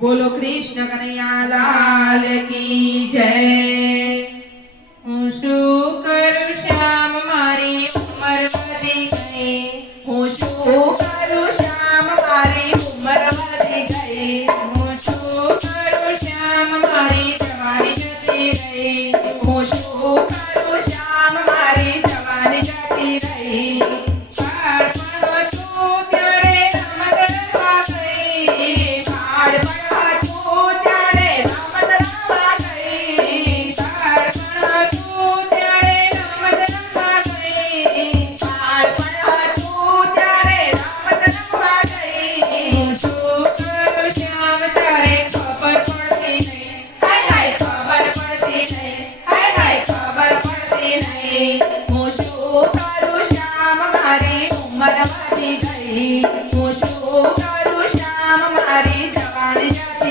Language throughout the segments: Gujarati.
बोलो कृष्ण कन्हैया लाल की जय। હું શું કરું શ્યામ મારી ઉંમર વધી ગઈ, હું શું કરું શ્યામ મારી ઉંમર વધી ગઈ, હું શું કરું શ્યામ મારી જવાની જતી રહી, હું શું કરું શ્યામ મારી જવાની જતી રહી। બાળપણ હતું ત્યારે રમત રમવા ગઈ, બાળપણ હતું ત્યારે રમત રમવા ગઈ, બાળપણ હતું ત્યારે રમત રમવા ગઈ, બાળપણ હતું ત્યારે રમત રમવા ગઈ। હું શું કરું શ્યામ તારે ખબર પડતી નહીં, હાય હાય ખબર પડતી નહીં, હાય હાય ખબર પડતી નહીં। હું શું કરું શ્યામ મારી ઉંમર વધી ગઈ, હું શું કરું શ્યામ મારી જવાની જતી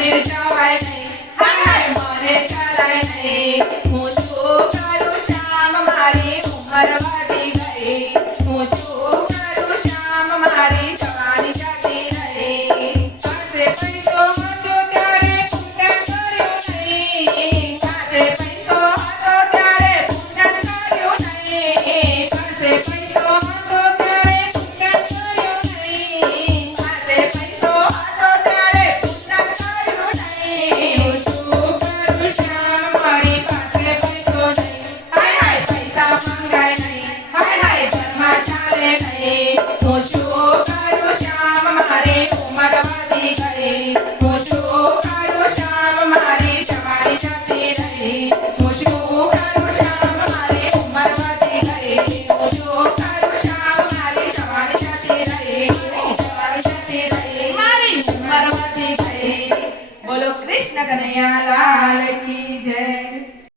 મંદિર જવાય નહીં, હાય હાય મને ચલાય નહીં. હું શું કરું શ્યામ મારી ઉંમર વધી ગઈ, હું શું કરું શ્યામ મારી જવાની જતી રહી. પાસે પૈસો હતો ત્યારે પૂજન કર્યું નહીં. પાસે પૈસો હતો ત્યારે પૂજન કર્યું નહીં. પાસે પૈસો હતો ત્યારે પૂજન કર્યું નહીં. પાસે પૈસો હતો ત્યારે પૂજન કર્યું નહીં. હું શું કરું શ્યામ મારી પાસે પૈસો નહીં. હાય હાય પૈસા મંગાય નહીં, હાય હાય ઘરમાં ચાલે નહીં. હું શું કરું શ્યામ મારી ઉંમર વધી ગઈ, હું શું કરું શ્યામ મારી જવાની જતી રહી. હું શું કરું શ્યામ મારી ઉંમર વધી ગઈ, હું શું કરું શ્યામ મારી જવાની જતી રહી. મારી જવાની જતી રહી, મારી ઉંમર વધી ગઈ. બોલો કૃષ્ણ કનૈયા લાલ કી જય.